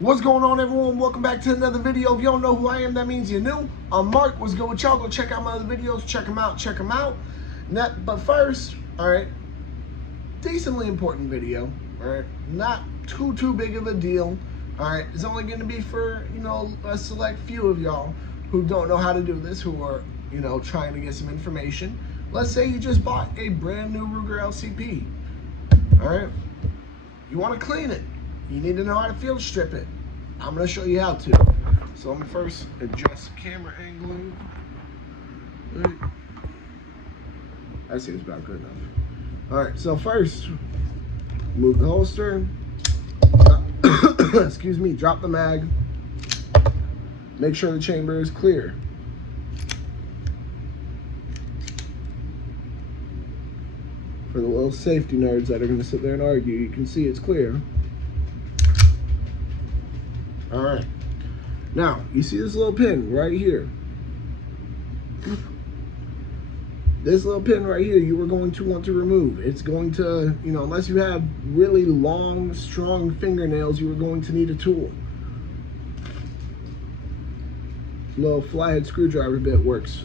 What's going on, everyone? Welcome back to another video. If you don't know who I am, that means you're new. I'm Mark. What's good with y'all? Go check out my other videos. Check them out. But first, all right, decently important video, all right? Not too big of a deal, all right? It's only going to be for, a select few of y'all who don't know how to do this, who are, trying to get some information. Let's say you just bought a brand new Ruger LCP, all right? You want to clean it. You need to know how to field strip it. I'm going to show you how to. So I'm going to first adjust camera angling. That seems about good enough. All right, so first, move the holster. Excuse me, drop the mag. Make sure the chamber is clear. For the little safety nerds that are going to sit there and argue, you can see it's clear. All right, now you see this little pin right here. This little pin right here, you are going to want to remove. It's going to, unless you have really long, strong fingernails, you are going to need a tool. Little flathead screwdriver bit works.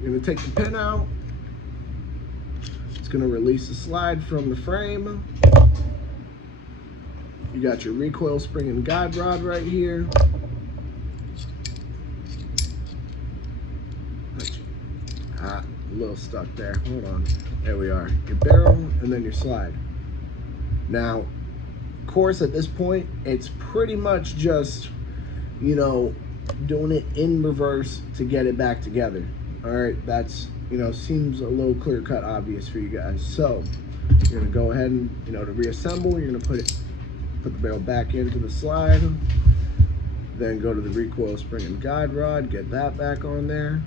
You're going to take the pin out. It's going to release the slide from the frame. You got your recoil spring and guide rod right here. A little stuck there. Hold on. There we are. Your barrel and then your slide. Now, of course, at this point, it's pretty much just, doing it in reverse to get it back together. All right, that's, seems a little clear-cut obvious for you guys. So you're gonna go ahead and, to reassemble, you're gonna put the barrel back into the slide, then go to the recoil spring and guide rod, get that back on there.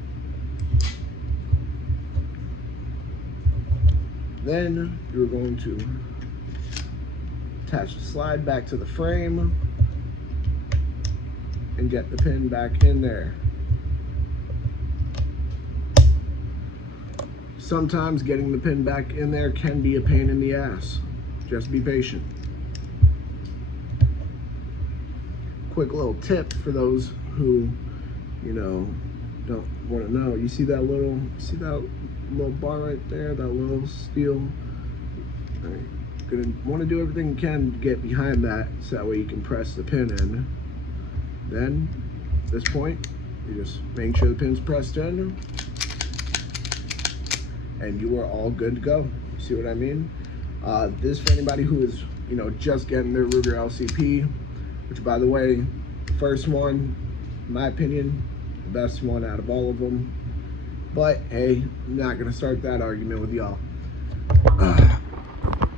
Then you're going to attach the slide back to the frame and get the pin back in there. Sometimes getting the pin back in there can be a pain in the ass. Just be patient. Quick little tip for those who, don't want to know. You see that little bar right there, that little steel? You're gonna want to do everything you can to get behind that, so that way you can press the pin in. Then, at this point, you just make sure the pin's pressed in, and you are all good to go. See what I mean? This for anybody who is, just getting their Ruger LCP, which, by the way, first one, in my opinion, the best one out of all of them. But hey, I'm not gonna start that argument with y'all.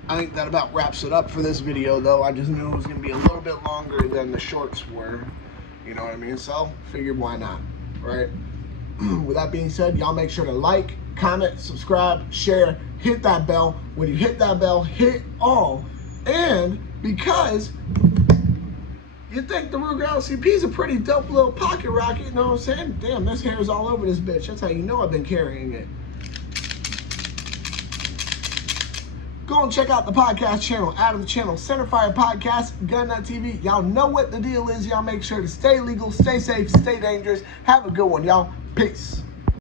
I think that about wraps it up for this video, though. I just knew it was gonna be a little bit longer than the shorts were. You know what I mean? So figured, why not, right? With that being said, y'all make sure to like, comment, subscribe, share, hit that bell. When you hit that bell, hit all. And because you think the Ruger LCP is a pretty dope little pocket rocket, you know what I'm saying? Damn, this hair is all over this bitch. That's how you know I've been carrying it. Go and check out the podcast channel, out of the channel, Centerfire Podcast, Gun Nut TV. Y'all know what the deal is. Y'all make sure to stay legal, stay safe, stay dangerous. Have a good one, y'all. Peace.